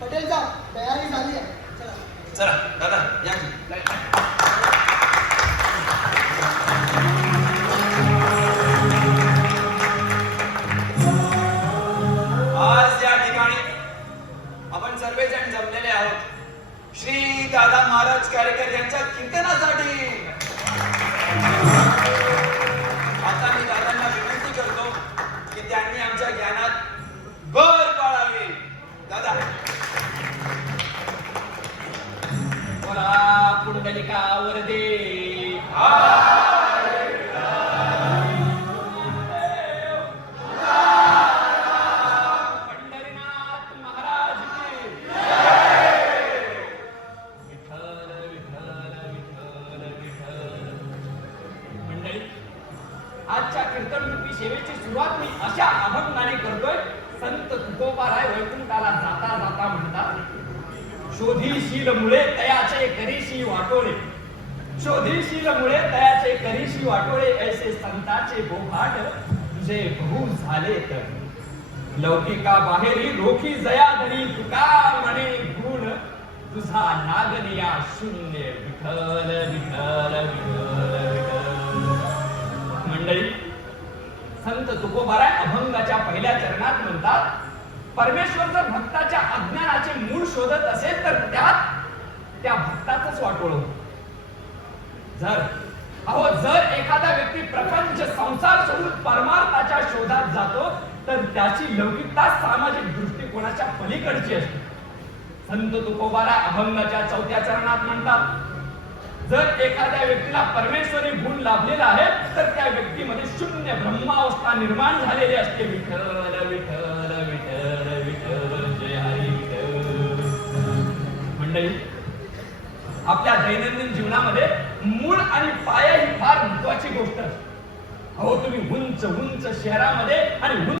पटेल साहेब, तयारी झाली आहे. चला. चला दादा या की. आज या ठिकाणी आपण सर्वजण जमलेले आहोत श्री दादा महाराज कार्यकर यांच्या कीर्तनासाठी. आता मी दादांना विनंती करतो की त्यांनी आमच्या ज्ञानात भर पाडावी. दादा बोला पुंडलिका वरदे. पंढरीनाथ महाराज की विठ्ठल विठ्ठल विठ्ठल विठ्ठल. मंडळी, आजच्या कीर्तनरूपी सेवेची सुरुवात मी अशा अभंगाने करतोय. संत तुकोबाराय वैकुंठाला जाता जाता म्हणतात, शोधीशील मुळे तयाचे करीशी वाटोळे. शोधीशील मुळे तयाचे करीशी वाटोळे. ऐसे संताचे बोभाट तुझे बहु झाले तर. लौकिका बाहेरी रोखी जयाधरी तुका म्हणे गुण तुझा नागनिया शून्य. विठ्ठल विठ्ठल विठ्ठल विठ्ठल. मंडळी, संत तुकोबाराय अभंगाच्या पहिल्या चरणात म्हणतात, परमेश्वर जर भक्ताच्या अज्ञानाचे मूळ शोधत असेल तर त्या भक्ताचंच वाटोळ होतं. जर एखादा व्यक्ती प्रपंच संसार सोडून परमार्थाच्या शोधात जातो तर त्याची लौकिकता सामाजिक दृष्टिकोनाच्या पलीकडची असते. संत तुकोबाराय अभंगाच्या चौथ्या चरणात म्हणतात, जर एखाद्या व्यक्तीला परमेश्वरी गुण लाभलेला आहे तर त्या व्यक्तीमध्ये शून्य ब्रह्मावस्था निर्माण झालेली असते. विठ्ठल विठ्ठल विठ्ठल विठ्ठल जय हरी विठ्ठल. मंडळी, आपल्या दैनंदिन जीवनामध्ये मूळ आणि पाया ही फार महत्वाची गोष्ट असते. अहो, तुम्ही उंच उंच शहरामध्ये आणि